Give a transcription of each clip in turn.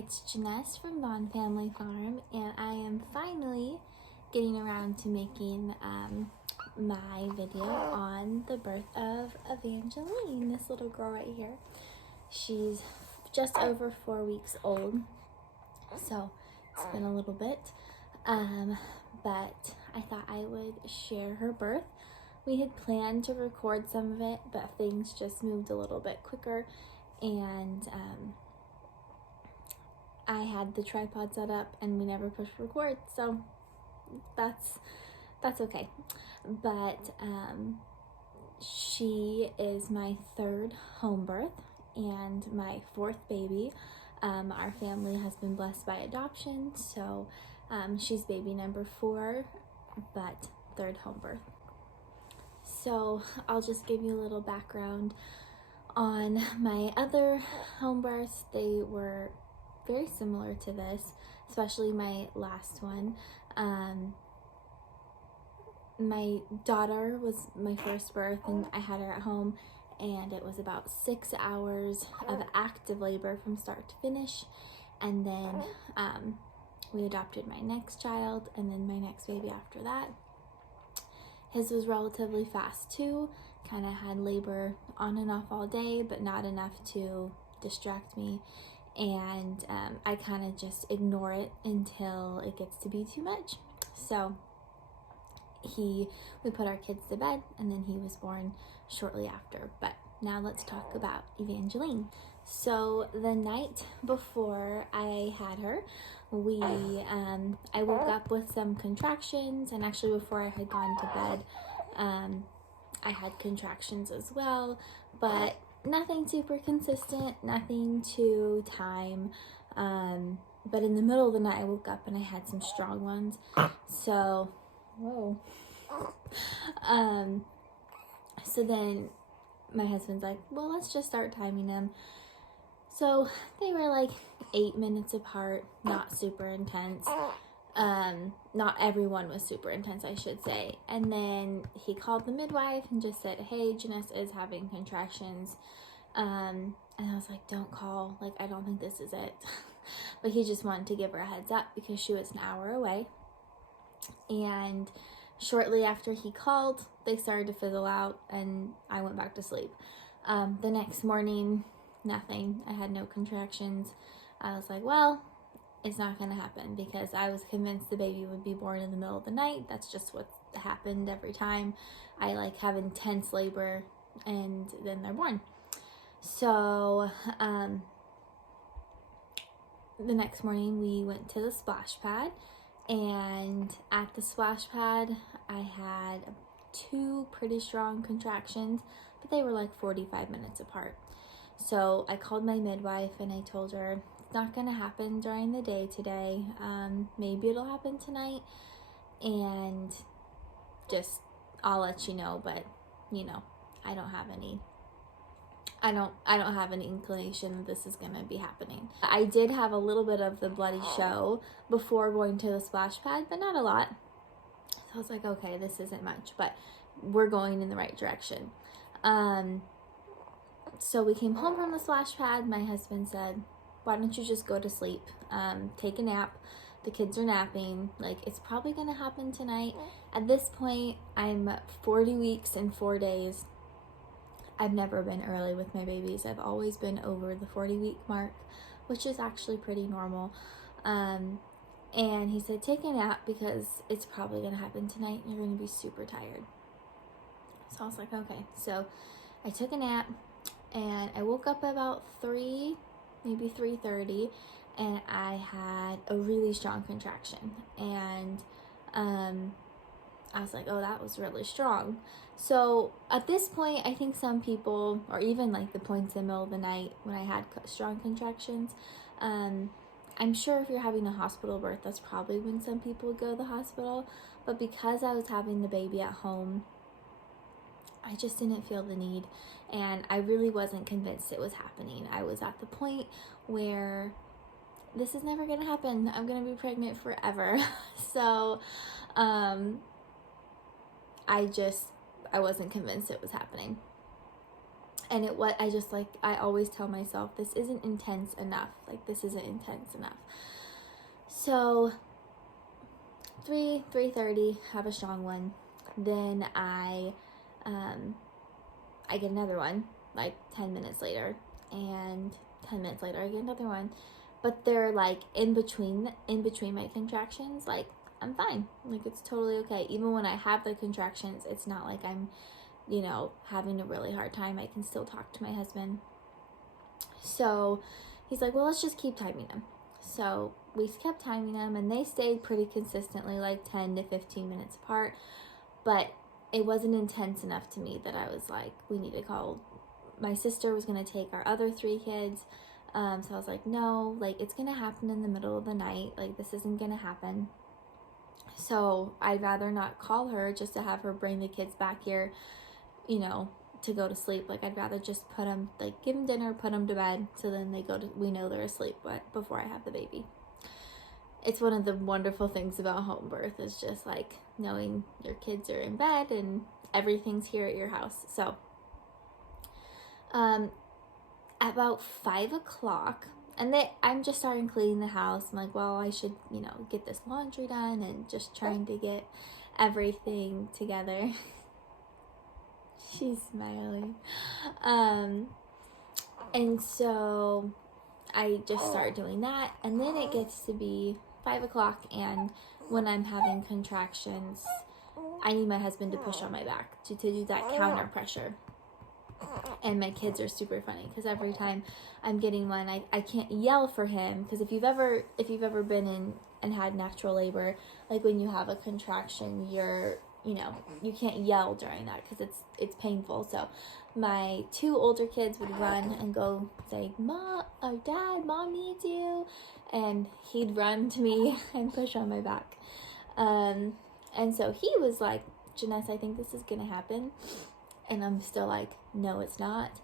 it's Janess from Vaughn Family Farm, and I am finally getting around to making my video on the birth of Evangeline, this little girl right here. She's just over 4 weeks old, so it's been a little bit, but I thought I would share her birth. We had planned to record some of it, but things just moved a little bit quicker, and I had the tripod set up and we never pushed record, so that's okay. But she is my third home birth and my fourth baby. Our family has been blessed by adoption, so she's baby number 4, but third home birth. So I'll just give you a little background on my other home births. They were very similar to this, especially my last one. My daughter was my first birth, and I had her at home, and it was about 6 hours of active labor from start to finish. And then we adopted my next child, and then my next baby after that. His was relatively fast too, kind of had labor on and off all day, but not enough to distract me. And I kind of just ignore it until it gets to be too much. So we put our kids to bed, and then he was born shortly after. But now let's talk about Evangeline. So the night before I had her, I woke up with some contractions, and actually before I had gone to bed, I had contractions as well, but nothing super consistent, nothing to time. But in the middle of the night, I woke up and I had some strong ones. So, whoa. So then my husband's like, well, let's just start timing them. So they were like 8 minutes apart, not super intense. Not everyone was super intense, I should say. And then he called the midwife and just said, hey, Janess is having contractions. And I was like, don't call, like, I don't think this is it. But he just wanted to give her a heads up because she was an hour away. And shortly after he called, they started to fizzle out, and I went back to sleep. The next morning, nothing. I had no contractions. I was like, well, it's not going to happen, because I was convinced the baby would be born in the middle of the night. That's just what happened every time. I like have intense labor and then they're born. So the next morning we went to the splash pad, and at the splash pad I had 2 pretty strong contractions, but they were like 45 minutes apart. So I called my midwife and I told her, it's not going to happen during the day today. Maybe it'll happen tonight, and just, I'll let you know, but you know, I don't have any inclination that this is going to be happening. I did have a little bit of the bloody show before going to the splash pad, but not a lot. So I was like, okay, this isn't much, but we're going in the right direction. So we came home from the splash pad. My husband said, why don't you just go to sleep? Take a nap. The kids are napping. Like, it's probably going to happen tonight. At this point, I'm 40 weeks and 4 days. I've never been early with my babies. I've always been over the 40-week mark, which is actually pretty normal. And he said, take a nap because it's probably going to happen tonight and you're going to be super tired. So I was like, okay. So I took a nap, and I woke up about 3, maybe 3:30, and I had a really strong contraction. And I was like, oh, that was really strong. So at this point, I think some people, or even like the points in the middle of the night when I had strong contractions, I'm sure if you're having a hospital birth, that's probably when some people would go to the hospital. But because I was having the baby at home, I just didn't feel the need, and I really wasn't convinced it was happening. I was at the point where this is never going to happen. I'm going to be pregnant forever. So I wasn't convinced it was happening. And I just like, I always tell myself, this isn't intense enough. Like, this isn't intense enough. So 3:30, have a strong one. Then I get another one, like 10 minutes later, and 10 minutes later I get another one. But they're like in between my contractions. Like, I'm fine. Like, it's totally okay. Even when I have the contractions, it's not like I'm, having a really hard time. I can still talk to my husband. So he's like, well, let's just keep timing them. So we kept timing them, and they stayed pretty consistently, like 10 to 15 minutes apart. But it wasn't intense enough to me that I was like, we need to call. My sister was going to take our other 3 kids. So I was like, no, like, it's going to happen in the middle of the night. Like, this isn't going to happen. So I'd rather not call her just to have her bring the kids back here, to go to sleep. Like, I'd rather just put them, like, give them dinner, put them to bed, so then we know they're asleep before I have the baby. It's one of the wonderful things about home birth, is just like knowing your kids are in bed and everything's here at your house. So about 5 o'clock, and I'm just starting cleaning the house. I'm like, well, I should, get this laundry done, and just trying to get everything together. She's smiling. And so I just start doing that, and then it gets to be 5 o'clock, and when I'm having contractions, I need my husband to push on my back to do that counter pressure. And my kids are super funny, because every time I'm getting one, I can't yell for him, because if you've ever been in and had natural labor, like when you have a contraction, you can't yell during that because it's painful. So my 2 older kids would run and go say, Mom or Dad, Mom needs you, and he'd run to me and push on my back. And so he was like, Janessa, I think this is gonna happen. And I'm still like, no, it's not.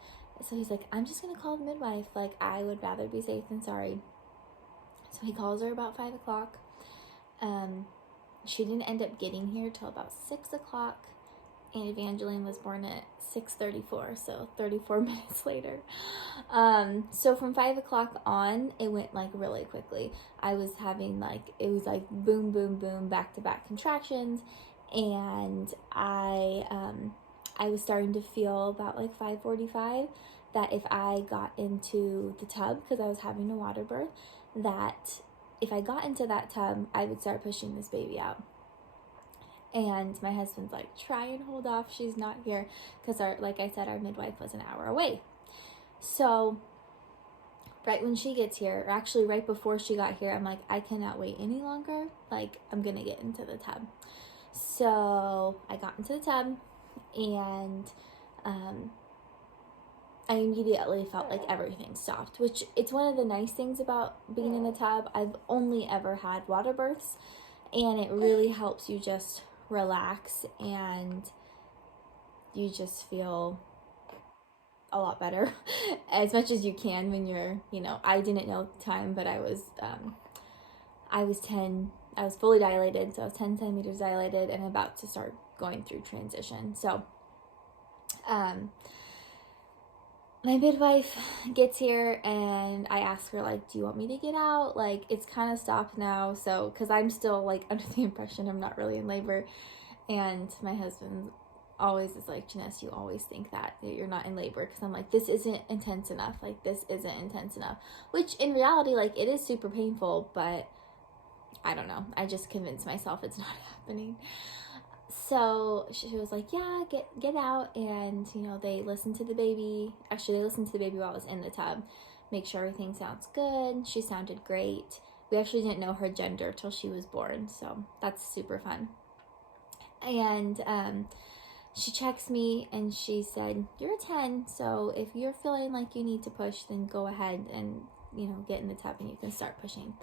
So he's like, I'm just going to call the midwife. Like, I would rather be safe than sorry. So he calls her about 5 o'clock. She didn't end up getting here till about 6 o'clock. And Evangeline was born at 6:34, so 34 minutes later. So from 5 o'clock on, it went like really quickly. I was having it was like boom, boom, boom, back-to-back contractions. And I was starting to feel about like 5:45 that if I got into the tub, because I was having a water birth, that if I got into that tub, I would start pushing this baby out. And my husband's like, try and hold off, she's not here, because like I said, our midwife was an hour away. So right when she gets here, or actually right before she got here, I'm like, I cannot wait any longer. Like, I'm gonna get into the tub. So I got into the tub, and I immediately felt like everything stopped, which it's one of the nice things about being in the tub. I've only ever had water births, and it really helps you just relax, and you just feel a lot better as much as you can when you're, I didn't know at the time, but I was fully dilated, so I was 10 centimeters dilated and about to start going through transition. So my midwife gets here, and I ask her, like, do you want me to get out? Like, it's kind of stopped now, so, because I'm still, like, under the impression I'm not really in labor. And my husband always is like, Janessa, you always think that you're not in labor, because I'm like, this isn't intense enough. Like, this isn't intense enough. Which, in reality, like, it is super painful, but I don't know. I just convinced myself it's not happening. So she was like, yeah, get out. And, they listened to the baby. Actually, they listened to the baby while I was in the tub. Make sure everything sounds good. She sounded great. We actually didn't know her gender till she was born. So that's super fun. And she checks me, and she said, you're a 10. So if you're feeling like you need to push, then go ahead and, get in the tub and you can start pushing.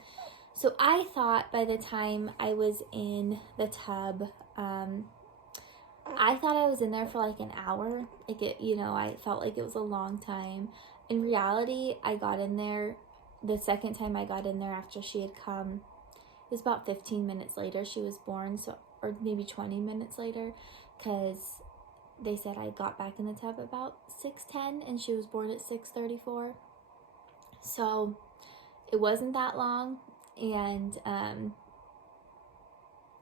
So I thought by the time I was in the tub, I thought I was in there for like an hour. Like I felt like it was a long time. In reality, I got in there, the second time I got in there after she had come, it was about 15 minutes later she was born, so, or maybe 20 minutes later, because they said I got back in the tub about 6:10 and she was born at 6:34. So it wasn't that long, and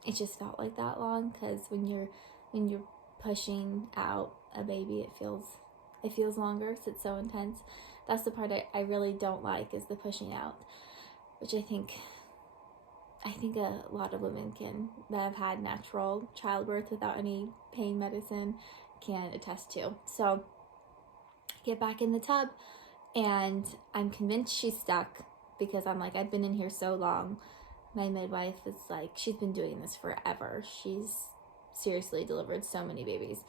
it just felt like that long, because when you're pushing out a baby, it feels longer because it's so intense. That's the part I really don't like, is the pushing out, which I think a lot of women that have had natural childbirth without any pain medicine can attest to. So I get back in the tub, and I'm convinced she's stuck, because I'm like, I've been in here so long. My midwife is like, she's been doing this forever. She's seriously delivered so many babies.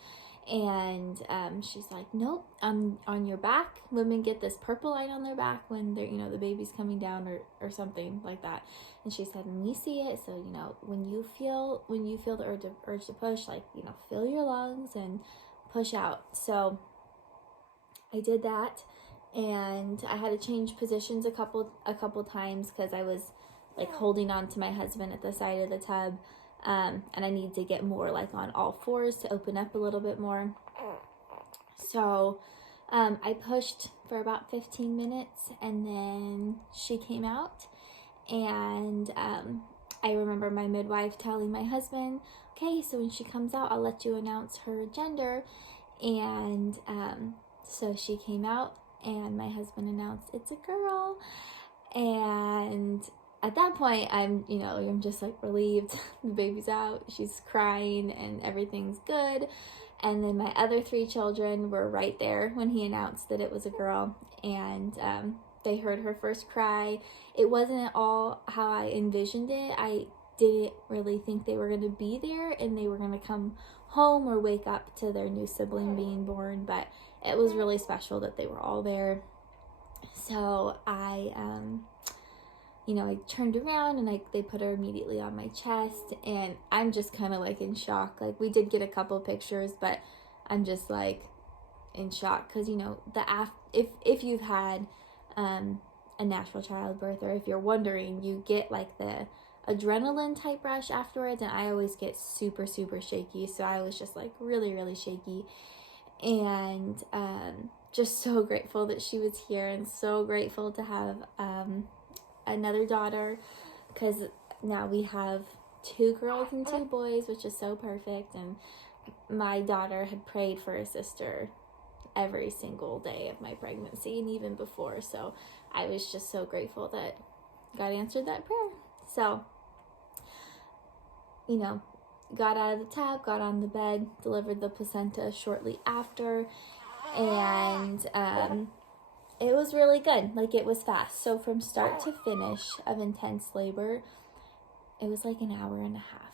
And she's like, nope, I'm on your back. Women get this purple line on their back when they're, the baby's coming down, or something like that. And she said, and we see it. So, when you feel the urge to push, like, fill your lungs and push out. So I did that, and I had to change positions a couple times, because I was like holding on to my husband at the side of the tub. And I need to get more like on all fours to open up a little bit more. So I pushed for about 15 minutes, and then she came out. And I remember my midwife telling my husband, okay, so when she comes out, I'll let you announce her gender. And so she came out, and my husband announced, it's a girl. And at that point, I'm just like relieved. The baby's out, she's crying, and everything's good. And then my other 3 children were right there when he announced that it was a girl. And they heard her first cry. It wasn't at all how I envisioned it. I didn't really think they were going to be there and they were going to come home or wake up to their new sibling being born. But it was really special that they were all there. So I turned around, and they put her immediately on my chest, and I'm just kind of like in shock. Like, we did get a couple pictures, but I'm just like in shock, because if you've had a natural childbirth, or if you're wondering, you get like the adrenaline type rush afterwards, and I always get super, super shaky. So I was just like really, really shaky, and just so grateful that she was here, and so grateful to have another daughter, because now we have 2 girls and 2 boys, which is so perfect. And my daughter had prayed for a sister every single day of my pregnancy, and even before. So I was just so grateful that God answered that prayer. So got out of the tub, got on the bed, delivered the placenta shortly after, and it was really good. Like, it was fast. So from start to finish of intense labor, it was like an hour and a half,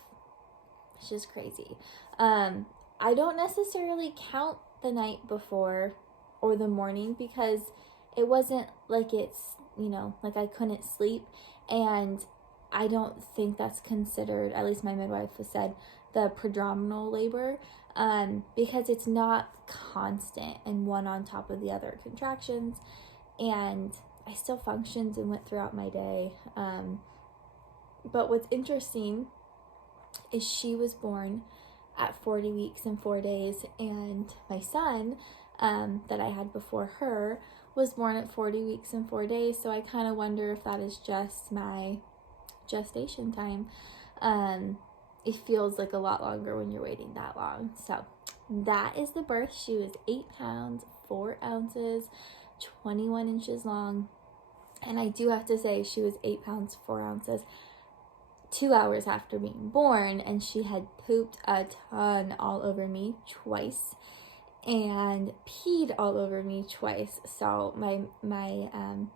which is crazy. I don't necessarily count the night before or the morning, because it wasn't like it's, like I couldn't sleep. And I don't think that's considered, at least my midwife has said, the prodrominal labor, because it's not constant and one on top of the other contractions. And I still functioned and went throughout my day. But what's interesting is she was born at 40 weeks and 4 days, and my son that I had before her was born at 40 weeks and 4 days. So I kind of wonder if that is just my gestation time. It feels like a lot longer when you're waiting that long. So that is the birth. She was 8 pounds, 4 ounces, 21 inches long. And I do have to say, she was 8 pounds, 4 ounces 2 hours after being born, and she had pooped a ton all over me twice and peed all over me twice. So my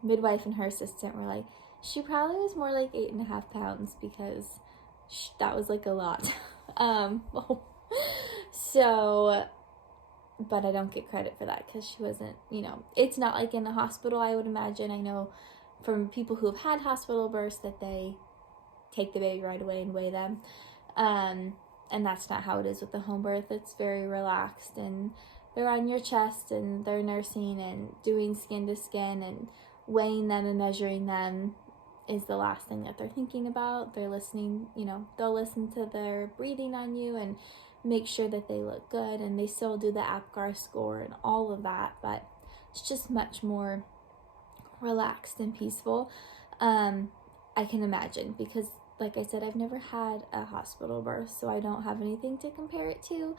midwife and her assistant were like, she probably was more like 8.5 pounds, because that was like a lot. So, but I don't get credit for that, because she wasn't, it's not like in the hospital, I would imagine. I know from people who have had hospital births that they take the baby right away and weigh them. And that's not how it is with the home birth. It's very relaxed, and they're on your chest, and they're nursing and doing skin to skin, and weighing them and measuring them is the last thing that they're thinking about. They're listening, they'll listen to their breathing on you and make sure that they look good, and they still do the APGAR score and all of that, but it's just much more relaxed and peaceful. I can imagine, because like I said, I've never had a hospital birth, so I don't have anything to compare it to.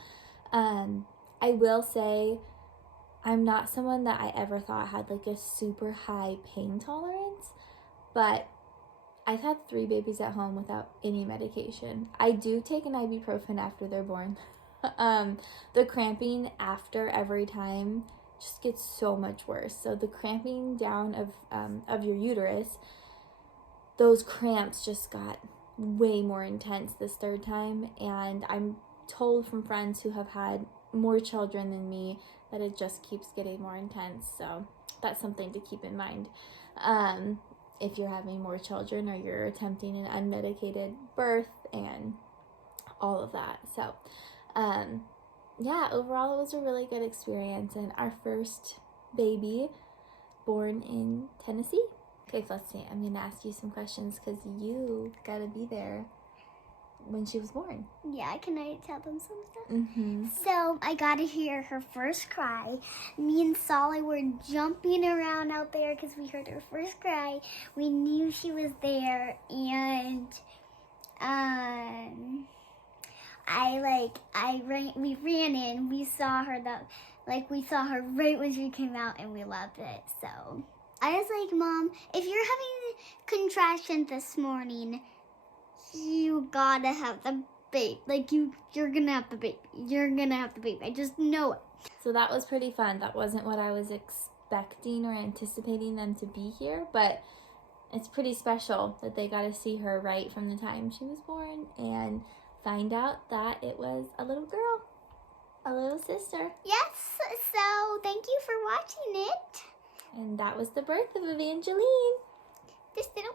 I will say I'm not someone that I ever thought had like a super high pain tolerance, but I've had 3 babies at home without any medication. I do take an ibuprofen after they're born. The cramping after every time just gets so much worse. So the cramping down of your uterus, those cramps just got way more intense this 3rd time, and I'm told from friends who have had more children than me that it just keeps getting more intense. So that's something to keep in mind if you're having more children or you're attempting an unmedicated birth and all of that. So yeah, overall it was a really good experience, and our first baby born in Tennessee. Okay, let's see. I'm going to ask you some questions because you got to be there when she was born. Yeah, can I tell them some stuff? Mm-hmm. So I got to hear her first cry. Me and Solly were jumping around out there because we heard her first cry. We knew she was there, and we ran in. We saw her right when she came out, and we loved it. So I was like, Mom, if you're having contractions this morning, you gotta have the baby. Like, you're gonna have the baby. You're gonna have the baby. I just know it. So that was pretty fun. That wasn't what I was expecting or anticipating them to be here, but it's pretty special that they got to see her right from the time she was born and find out that it was a little girl, a little sister. Yes, so thank you for watching it. And that was the birth of Evangeline. This little